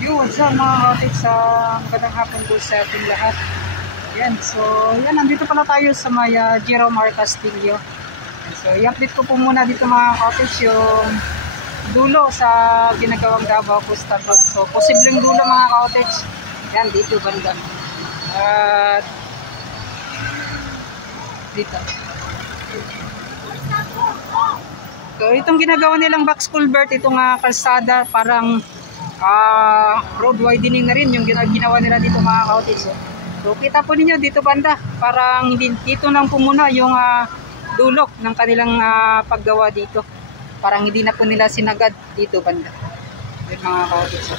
Yo, what's up mga kapatid, sa magandang hapon po sa ating lahat. Yan, so yan, nandito pala tayo sa may Jerome R. Castillo. So i-update ko po muna dito mga kapatid yung dulo sa ginagawang Davao Coastal Road. So posibleng dulo mga kapatid, yan dito banda. At dito. So itong ginagawa nilang box culvert, itong kalsada, parang road widening na rin yung ginawa nila dito mga kautis. So kita po ninyo dito banda, parang dito nang pumuna yung dulok ng kanilang paggawa dito. Parang hindi na po nila sinagad dito banda. Yun mga kautis.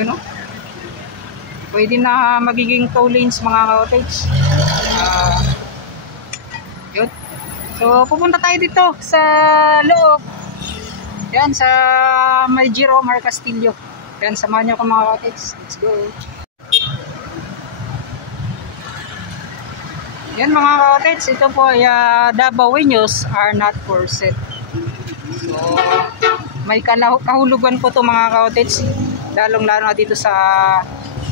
Yun o. Pwede na magiging tow lanes mga kautis. Yun. So pupunta tayo dito sa loob. Yan, sa may Jerome R. Castillo. Yan, samahan niyo ako mga kapatids. Let's go. Yan mga kapatids, ito po ay Davaoenos are not for sale. So, may kahulugan po ito mga kapatids. Lalong-lalo na dito sa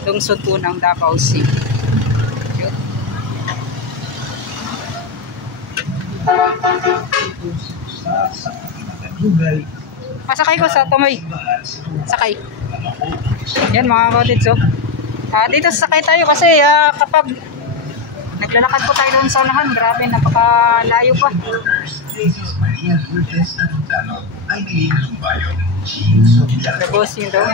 lungsod po ng Davao City. Yun. Pasakay ko sa tumoy. Sakay. Yan mga kapatid. So, dito sakay tayo kasi kapag naglalakad po tayo doon sa unahan, grabe, napakalayo pa. Labos yun daw.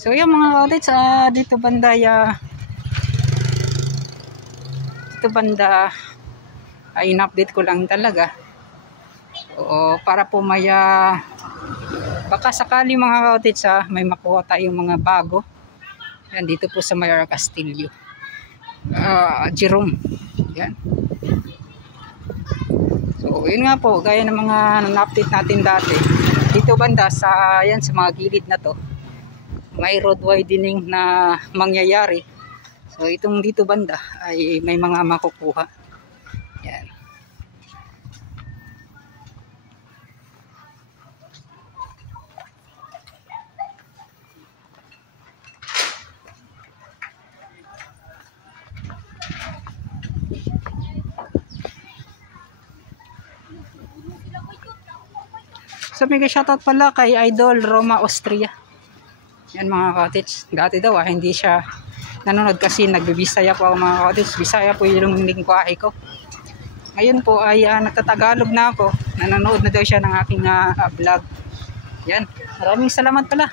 So yung mga kapatid, dito banda ay in-update ko lang talaga. O para po may baka sakali mga kapatid may makuha tayong mga bago. Yan dito po sa Mayar Castillo. Jerome. Yan. So So, yun nga po, gaya ng mga na-update natin dati. Dito banda sa, yan, sa mga gilid na to, may road widening na mangyayari. So, itong dito banda ay may mga makukuha. Yan. So mega shoutout pala kay Idol Roma Austria. Yan mga cottage. Dati daw hindi siya nanonood kasi nagbibisaya po ako mga cottage. Bisaya po yung lingwahe ko. Ngayon po ay nagtatagalog na ako. Nanonood na daw siya ng aking vlog. Yan. Maraming salamat pala.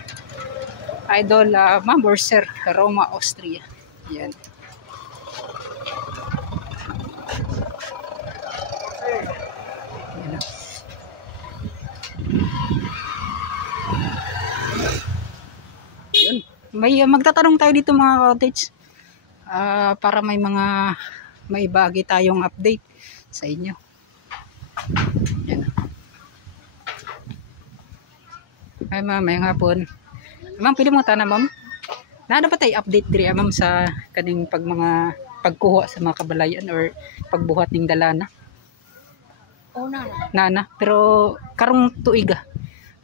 Idol Ma'am or Sir Roma Austria. Yan. Yan. Yun. May magtatanong tayo dito mga cottage para may mga maibagi tayong update sa inyo. Yan. Ay ma'am, may hapon. Ma'am, pwede mo tanong ma'am? Nada ba tayo update diri ma'am sa kaning pagkuha sa mga kabalayan or pagbuhat ng dalana? Oh, nana. Nana, pero karong tuiga.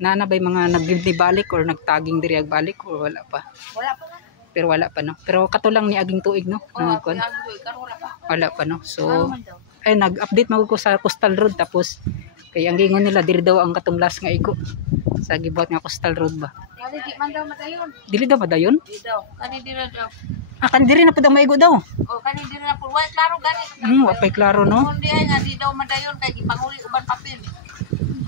Nana ba'y mga nagbibalik or nagtaging diri ag balik or wala pa? Wala pa man. Pero wala pa no. Pero katulang ni aging tuig no. Oh, Nagkuan. wala pa. Wala pa no. Ano So man daw? ay nag-update magud ko sa Coastal Road tapos kay ang gingon nila diri daw ang katunglas nga iko sa gibuhat nga Coastal Road ba. Kani di man daw madayon. Dili daw madayon? Di daw. Kani di na daw. Kan diri na pud ang maigo daw. Oh, kani di na po. Wala klaro gani. Wa pay klaro no. Kung di ay nga di daw madayon kay gipanguli uban papel.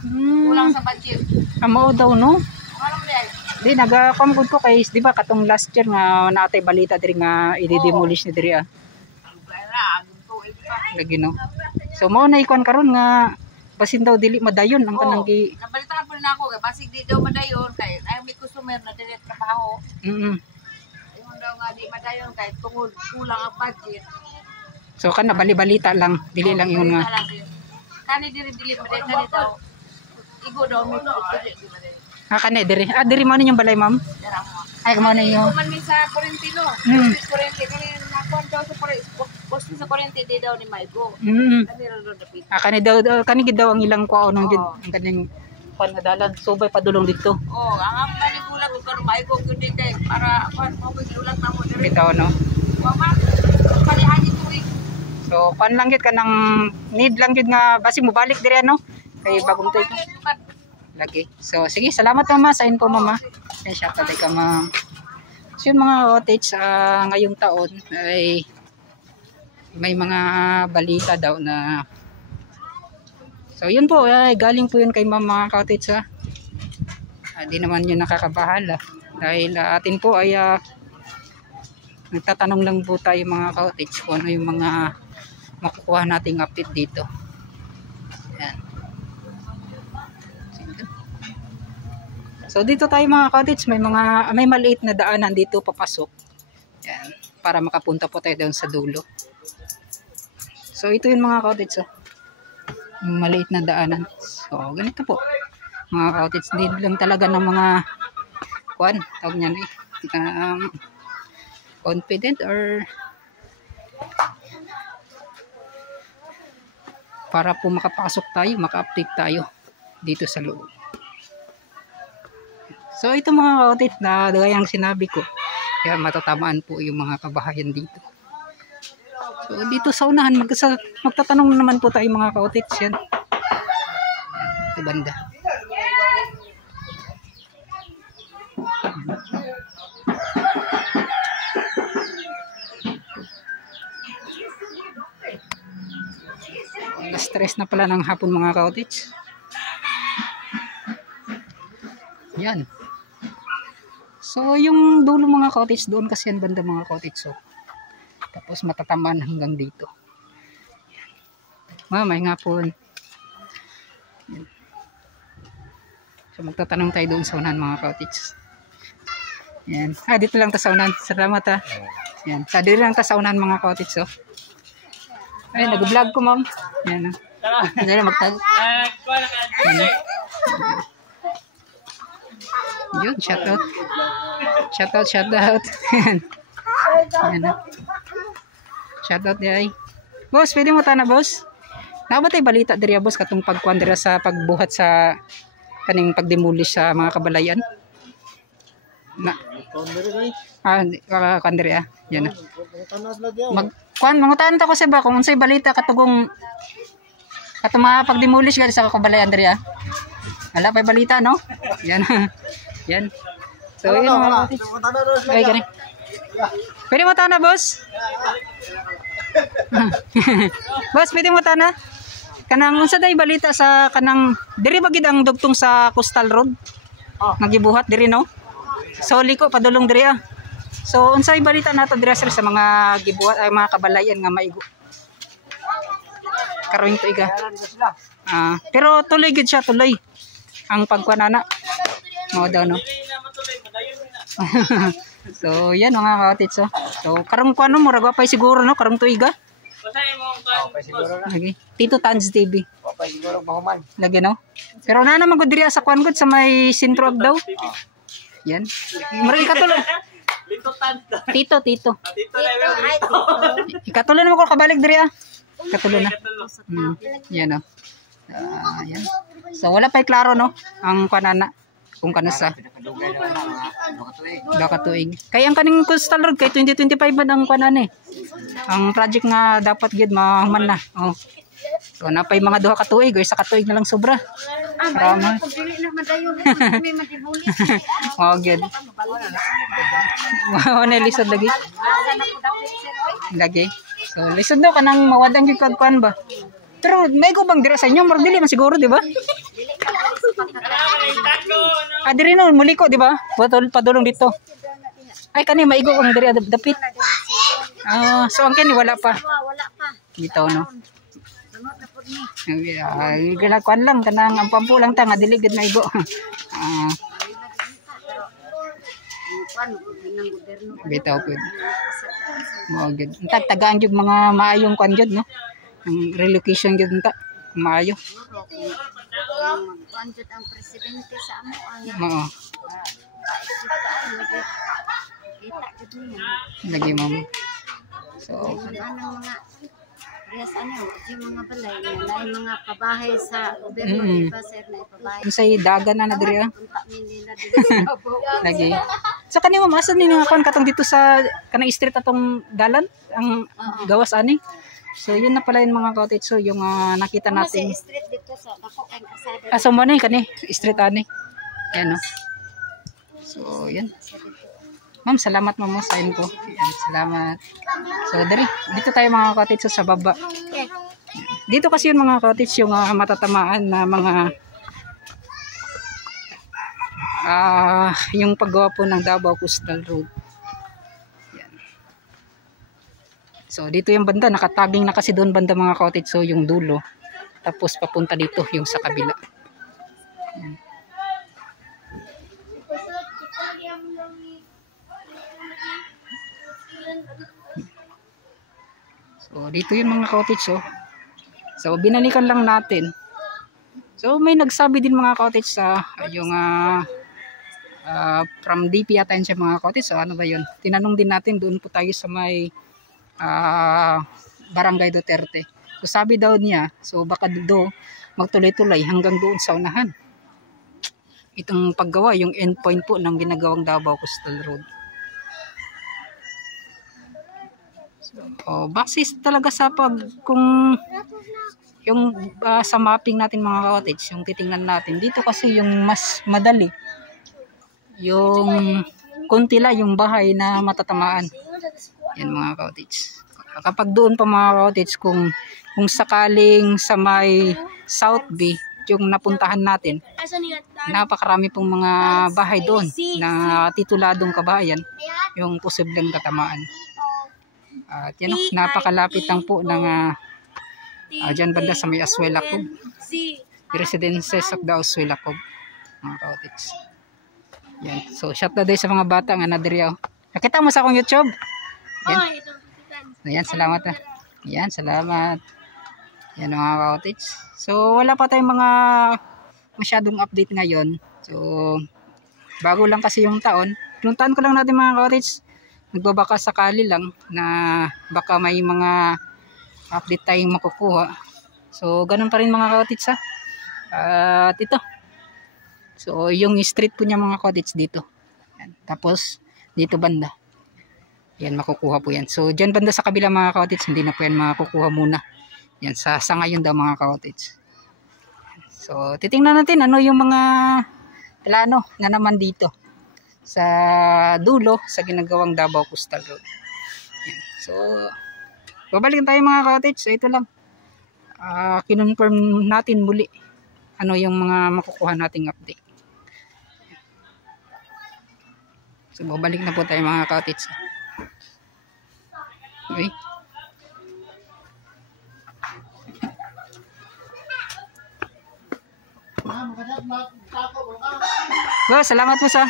Hmm. Kulang sa budget. Mao daw no. Wala mo di ay. Di nagakamgud ko kay di ba katong last year nga natay balita diri nga i-demolish ni diri Kaya agong tuig pa. lagi no. So mao na ikon karon nga basin daw dili madayon ang kanang gi Nabalitaan po na ako kay basig di daw madayon kay ay may customer na direct trabaho. Ayun daw nga di madayon kay tungod kulang ang budget. So kan bali-balita lang, dili lang ingon nga. Kani dili madayon kani daw. Igo daw may dili madayon. Kane diri. Diri man ninyong balay ma'am. Dara mo. Ay mo ninyo. Kuman mi sa Corentino. Mm. Corente kani nakuan daw sa post sa Corente di daw ni Maigo. Kani ra daw dapit. Kani daw kani gid daw ang ilang kuaon ng Oo. ang kaning kuan nga dalan subay padulong dito. Oh, ang kani bulag ko karon Maigo gud kay para kuan mo ulat na mo diri. Bitaw no. Mama, kani ani tuig. So kuan lang gid kanang need lang gid nga basi mo balik diri ano kay bagong tuig lagi. So sige, salamat mama sa info mama. Ay siya patay ka ma'am. So yung mga cottage ngayong taon ay may mga balita daw na so yun po ay galing po yun kay ma'am mga cottage di naman yun nakakabahala dahil atin po ay nagtatanong lang po tayo mga cottage kung ano yung mga makukuha nating update dito. Yan. So dito tayo mga cottage may maliit na daanan dito papasok. Yan, para makapunta po tayo doon sa dulo. So ito yung mga cottage maliit na daanan. So ganito po. Mga cottage din lang talaga ng mga kuan, tawag niyan confident or para po makapasok tayo, maka-update tayo dito sa loob. So ito mga cottage na gayang sinabi ko, kaya matatamaan po yung mga kabahayan dito. So dito sa unahan magtatanong naman po tayo mga cottage yan. Ito banda. Alas 3 na pala ng hapon mga cottage. Yan. So yung dulo mga cottage doon kasi yan banda mga cottage. So tapos matatamaan hanggang dito. May nga po. Yan. So magtatanong tayo doon sa unahan mga cottage. Yan. Dito lang ta sa unahan. Salamat Yan. Dito lang ta sa unahan mga cottage. Ay, nag-vlog ko ma'am. Yan Dali magtag. Yun, shoutout. Shoutout. Yan na. Shoutout di ay. Boss, pwede mo tana, boss? Nabatay balita diri boss katong pagkuan diri sa pagbuhat sa kaning pagdemolish sa mga kabalayan. Na. Kuan diri ah. Yan na. Magkuan mangutan ta ko sa ba kung unsay balita katugong katong mga pagdemolish gali sa kabalayan diri ah. Wala pa balita no? Yan. Yan. So yun mga ay gani. Pwede mo tana boss? Boss, pwede mo tana? Kanang unsa day balita sa kanang diri ba gid ang dugtong sa Coastal Road? Nga gibuhat diri no? So liko padulong diri ah. So unsay balita nato diri sir sa mga gibuhat ay mga kabalayan nga maigo? Karon tuiga. Pero tuloy gid siya tuloy. Ang pagkuanana. Mao daw no. So yan mga ka-cottage oh. So karong kuano mo ragwa pa siguro no karong tuiga. Lagi. Tito Tans TV. Papay siguro mahuman. Lagi no. Pero na naman gud diri sa kuan gud sa may sentro daw. Yan. Mari ikatuloy. Tito. Ikatuloy naman ko kabalik diri ah. Ikatuloy na. Yan oh. Yan. So wala pa klaro no ang kuanana kung kanasa. Dakatuig. Kaya ang kaning Coastal Road kay 2025 man ang kuanan eh. Ang project nga dapat gid mahuman na. Oh. So napay mga duha ka tuig o isa ka tuig na lang sobra. Rama. Oh gid. Wow na lisod lagi. Lagi. So lisod daw kanang mawadang gid kuan ba. Pero may ko bang dira sa inyo murag dili man siguro di ba? Diri no muli ko di ba? Padulong dito. Ay kani maigo ang diri dapit. So ang kani wala pa. Dito no. Ginakuan lang kanang ang pampu lang ta nga dili gid maigo. Bitaw pud. Mo gid. Untag tagaan jud mga maayong kuan jud no. Ang relocation gid unta maayo. Kuanjud ang presidente sa amo ang Oo. kita gid niya. Lagi ma'am. So Anong mga yes yung mga balay na mga pabahay sa gobyerno di ba sir na pabahay. unsay dagan na diri ah. Punta min nila dito sa Abo. Lagi. So kani ma'am asa ni nga kon katong dito sa kanang street atong dalan ang gawas ani. So yun na pala yung mga cottage so yung nakita natin. Sa street dito sa dako kay kasada. So mo ni kani street ani. Yan no. So yan. Ma'am salamat ma'am sa info. Yan, salamat. So dari dito tayo mga cottage so, sa baba. Dito kasi yung mga cottage yung matatamaan na mga yung paggawa po ng Davao Coastal Road. So dito yung banda nakataging na kasi doon banda mga cottage so yung dulo tapos papunta dito yung sa kabila. Yan. So dito yung mga cottage so. So binalikan lang natin. So may nagsabi din mga cottage sa yung from DP yata yun siya mga cottage so ano ba yun? Tinanong din natin doon po tayo sa may Barangay Duterte. So sabi daw niya, so baka do magtuloy-tuloy hanggang doon sa unahan. Itong paggawa, yung endpoint po ng ginagawang Davao Coastal Road. So, basis talaga sa kung yung sa mapping natin mga cottage, yung titingnan natin. Dito kasi yung mas madali. Yung kunti lang yung bahay na matatamaan. Yan mga cottage. Kapag doon pa mga cottage kung sakaling sa may South Bay yung napuntahan natin, napakarami pong mga bahay doon na tituladong kabahayan yung posibleng katamaan. At yan napakalapit lang po ng dyan banda sa may Aswelacog. Residences of the Aswelacog mga cottage. Yan. So shout out day sa mga bata nga nadiriyaw. Nakita mo sa akong YouTube? Yan. Ayan, salamat. Ayan, salamat. Yan mga cottage. So wala pa tayong mga masyadong update ngayon. So bago lang kasi yung taon. Pinuntahan ko lang natin mga cottage. Nagbabaka sakali lang na baka may mga update tayong makukuha. So ganun pa rin mga cottage ha. At ito. So yung street po niya mga cottage dito. Yan. Tapos dito banda. Yan makukuha po yan. So dyan banda sa kabila mga cottage hindi na po yan makukuha muna. Yan, sa ngayon daw mga cottage. So, titingnan natin ano yung mga plano na naman dito sa dulo sa ginagawang Davao Coastal Road. Yan. So, babalik tayo mga cottage. So, ito lang. Kinonfirm natin muli ano yung mga makukuha nating update. So, babalik na po tayo mga cottage. Okay. Salamat po sa.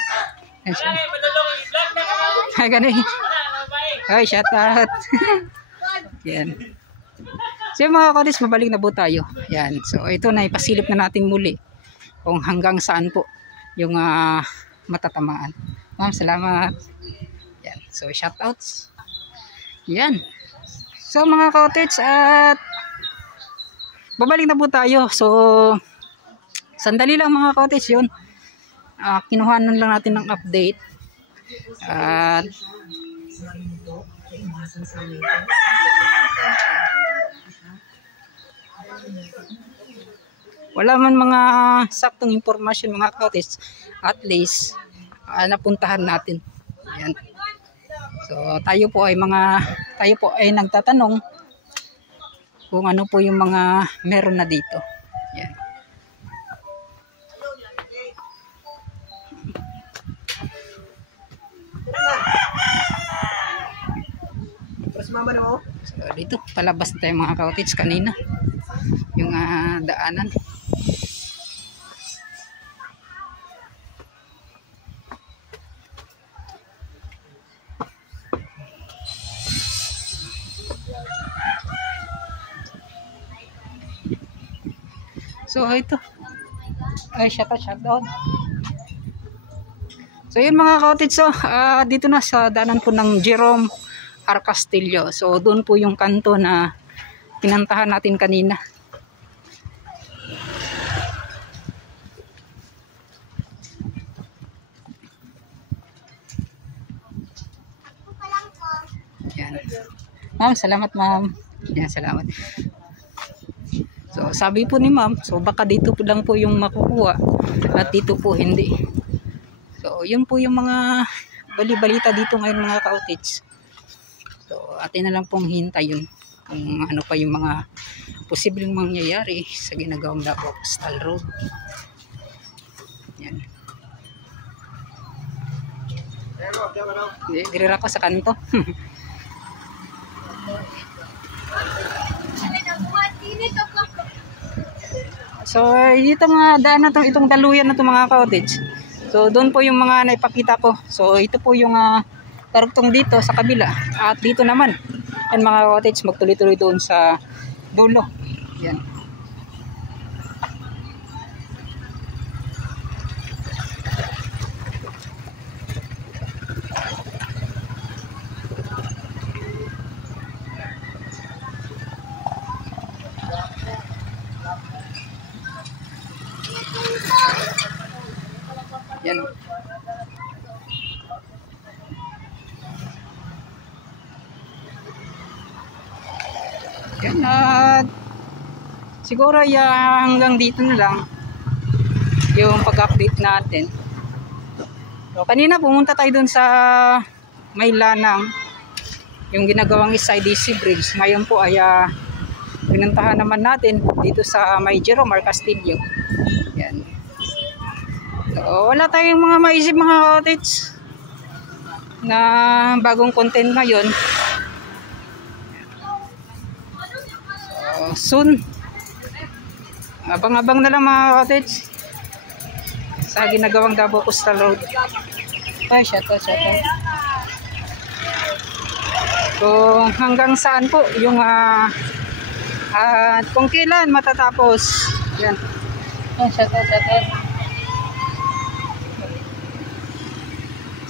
Ay, gani. Ay, shout out. Yan. So mga cottage, mabalik na po tayo. Yan. So ito na ipasilip na natin muli kung hanggang saan po yung matatamaan. Ma'am, salamat. Yan. So shout outs. Yan. So mga cottage at babalik na po tayo. So sandali lang mga cottage yun. Kinuhanan lang natin ng update. At wala man mga saktong impormasyon mga cottage. At least napuntahan natin. Yan. So tayo po ay nagtatanong kung ano po yung mga meron na dito. Yan. So dito palabas na tayo mga cottage kanina yung daanan. So ito ay shout out. So yun mga cottage, so dito na sa daanan po ng Jerome R. Castillo. So doon po yung kanto na pinantahan natin kanina. Yan. Ma'am, salamat ma'am. Yan, salamat. So sabi po ni ma'am, so baka dito po lang po yung makukuha at dito po hindi. So yun po yung mga bali-balita dito ngayon mga cottage. So atin na lang pong hintayin kung ano pa yung mga posibleng mangyayari sa ginagawang Davao Coastal Road. Yan. Dirira ko sa kanto. So dito mga daan na to, itong daluyan na to mga cottage. So doon po yung mga naipakita ko. So ito po yung karugtong dito sa kabila. At dito naman yan mga cottage, magtuloy-tuloy doon sa dulo. Yan. Yan. Yan at siguro hanggang dito na lang yung pag-update natin. So kanina pumunta tayo dun sa Maylanang yung ginagawang SIDC Bridge. Ngayon po ay pinuntahan naman natin dito sa may Jerome R. Castillo. Yan. So, wala tayong mga maisip mga cottage na bagong content ngayon. So, soon abang-abang na lang mga cottage sa ginagawang Davao Coastal Road. Ay, shout out. So hanggang saan po yung At kung kailan matatapos. Yan. Shout out.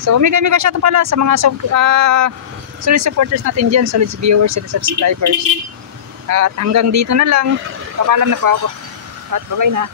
So, mega shout out pala sa mga solid supporters natin dyan, solid viewers, solid subscribers. At hanggang dito na lang. Papalam na po ako. At bye-bye na.